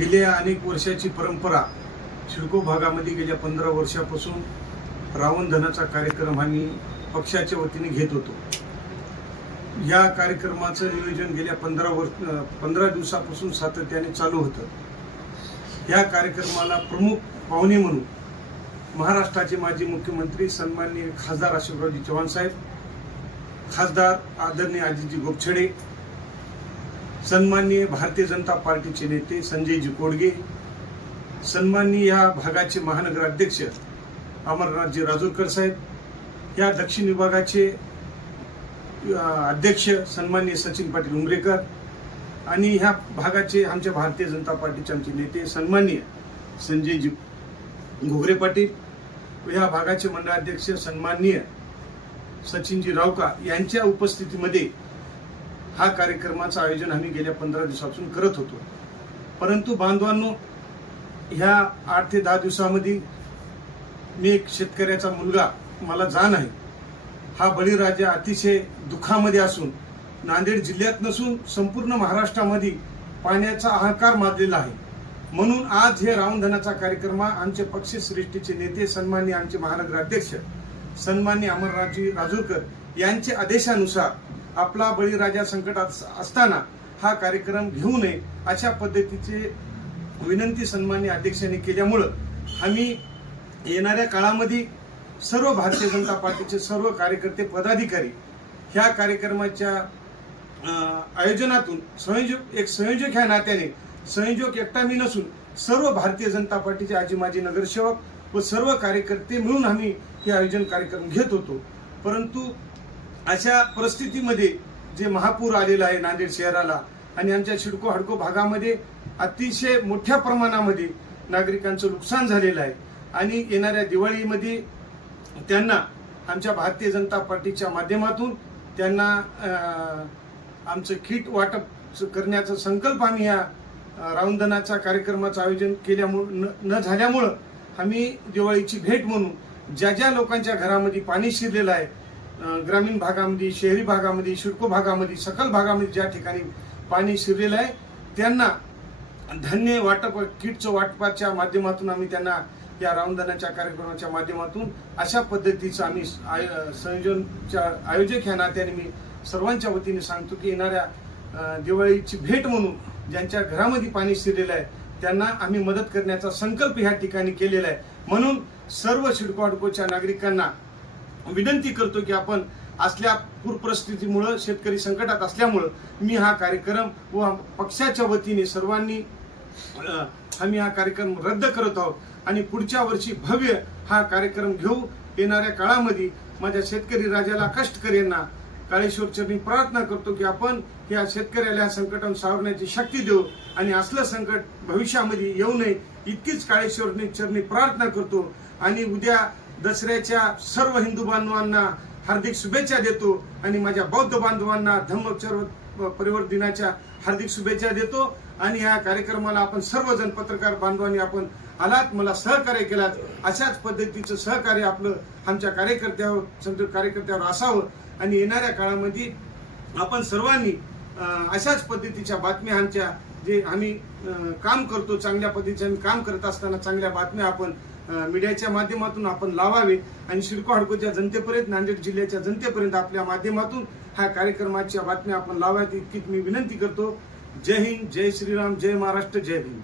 गेल्या अनेक वर्षाची परंपरा शिडको भागामध्ये गेल्या पंधरा वर्षापासून रावणधनाचा कार्यक्रम आम्ही पक्षाच्या वतीने घेत होतो. या कार्यक्रमाचं नियोजन गेल्या पंधरा वर्ष पंधरा दिवसापासून सातत्याने चालू होतं. या कार्यक्रमाला प्रमुख पाहुणे म्हणून महाराष्ट्राचे माजी मुख्यमंत्री सन्माननीय खासदार अशोकरावजी चव्हाण साहेब खासदार आदरणीय अजितजी गोपछडे सन्माननीय भारतीय जनता पार्टीचे नेते संजयजी कोडगे सन्माननीय या भागाचे महानगर अध्यक्ष अमरनाथजी राजूरकर साहेब या दक्षिण विभागाचे अध्यक्ष सन्माननीय सचिन पाटील उमरेकर आणि ह्या भागाचे आमच्या भारतीय जनता पार्टीचे आमचे नेते सन्माननीय संजयजी घोगरे पाटील ह्या भागाचे मंडळाध्यक्ष सन्माननीय सचिनजी रावका यांच्या उपस्थितीमध्ये हा कार्यक्रमाचं आयोजन आम्ही गेल्या पंधरा दिवसापासून करत होतो. परंतु बांधवांनो ह्या आठ ते दहा दिवसामध्ये मी एक शेतकऱ्याचा मुलगा मला जाण आहे. हा बळीराजा अतिशय दुःखामध्ये असून नांदेड जिल्ह्यात नसून संपूर्ण महाराष्ट्रामध्ये पाण्याचा हाहाकार माजलेला आहे. म्हणून आज हे रावणधनाचा कार्यक्रम आमचे पक्षश्रेष्ठीचे नेते सन्मान्य आमचे महानगर अध्यक्ष सन्मान्य अमरराजी राजूरकर यांच्या आदेशानुसार आपला बळीराजा संकटात असताना हा कार्यक्रम घेऊ नये अशा पद्धतीचे विनंती सन्मान्य अध्यक्षांनी केल्यामुळं आम्ही येणाऱ्या काळामध्ये सर्व भारतीय जनता पार्टीचे सर्व कार्यकर्ते पदाधिकारी ह्या कार्यक्रमाच्या आयोजनातून संयोजक एक संयोजक ह्या नात्याने संयोजक एकटा मी नसून सर्व भारतीय जनता पार्टीचे आजी माजी नगरसेवक व सर्व कार्यकर्ते मिळून आम्ही हे आयोजन कार्यक्रम घेत होतो. परंतु अशा परिस्थितीमध्ये जे महापूर आलेला आहे नांदेड शहराला आणि आमच्या शिडको हडको भागामध्ये अतिशय मोठ्या प्रमाणामध्ये नागरिकांचं नुकसान झालेलं आहे. आणि येणाऱ्या दिवाळीमध्ये त्यांना आमच्या भारतीय जनता पार्टीच्या माध्यमातून त्यांना आमचं किट वाटप करण्याचा संकल्प आम्ही या अं, रावणधनाच्या कार्यक्रमाचं आयोजन केल्यामुळं न- न झाल्यामुळं आम्ही दिवाळीची भेट म्हणून ज्या ज्या लोकांच्या घरामध्ये पाणी शिरलेलं आहे ग्रामीण भागामध्ये शहरी भागामध्ये शिडको भागामध्ये सकल भागामध्ये ज्या ठिकाणी पाणी शिरलेलं आहे त्यांना धान्य वाटप किटचं वाटपाच्या माध्यमातून आम्ही त्यांना या रामदानाच्या कार्यक्रमाच्या माध्यमातून अशा पद्धतीचं आम्ही आय- संयोजनच्या आयोजक ह्या नात्याने मी सर्वांच्या वतीने सांगतो की येणाऱ्या दिवाळीची भेट म्हणून ज्यांच्या घरामध्ये पाणी शिरलेलं आहे त्यांना आम्ही मदत करण्याचा संकल्प ह्या ठिकाणी केलेला आहे. म्हणून सर्व शिडको अडकोच्या नागरिकांना विनंती करतो की आपण असल्या पूरपरिस्थितीमुळं शेतकरी संकटात असल्यामुळं मी हा कार्यक्रम व पक्षाच्या वतीने सर्वांनी आम्ही हा कार्यक्रम रद्द करत आहोत आणि पुढच्या वर्षी भव्य हा कार्यक्रम घेऊ. येणाऱ्या काळामध्ये माझ्या शेतकरी राजाला कष्टकऱ्यांना काळेश्वर चरणी प्रार्थना करतो की आपण या शेतकऱ्याला या संकटातून सावरण्याची शक्ती देऊ आणि असलं संकट भविष्यामध्ये येऊ नये इतकीच काळेश्वर चरणी प्रार्थना करतो. आणि उद्या दसऱ्याच्या सर्व हिंदू बांधवांना हार्दिक शुभेच्छा देतो आणि माझ्या बौद्ध बांधवांना धम्मचर्व परिवार दिनाच्या हार्दिक शुभेच्छा देतो. आणि ह्या कार्यक्रमाला आपण सर्वजण पत्रकार बांधवांनी आपण आलात मला सहकार्य केलात. अशाच पद्धतीचं सहकार्य आपलं आमच्या कार्यकर्त्यावर संत कार्यकर्त्यावर असावं. आणि येणाऱ्या काळामध्ये आपण सर्वांनी अशाच पद्धतीच्या बातम्या आमच्या जे आम्ही काम करतो चांगल्या पद्धतीचे आम्ही काम करत असताना चांगल्या बातम्या आपण मीडियाच्या माध्यमातून आपण लावावे आणि शिडको हडकोच्या जनतेपर्यंत नांदेड जिल्ह्याच्या जनतेपर्यंत आपल्या माध्यमातून ह्या कार्यक्रमाच्या बातम्या आपण लावाव्यात. इतकीच मी विनंती करतो. जय हिंद जय श्रीराम जय महाराष्ट्र जय भीम.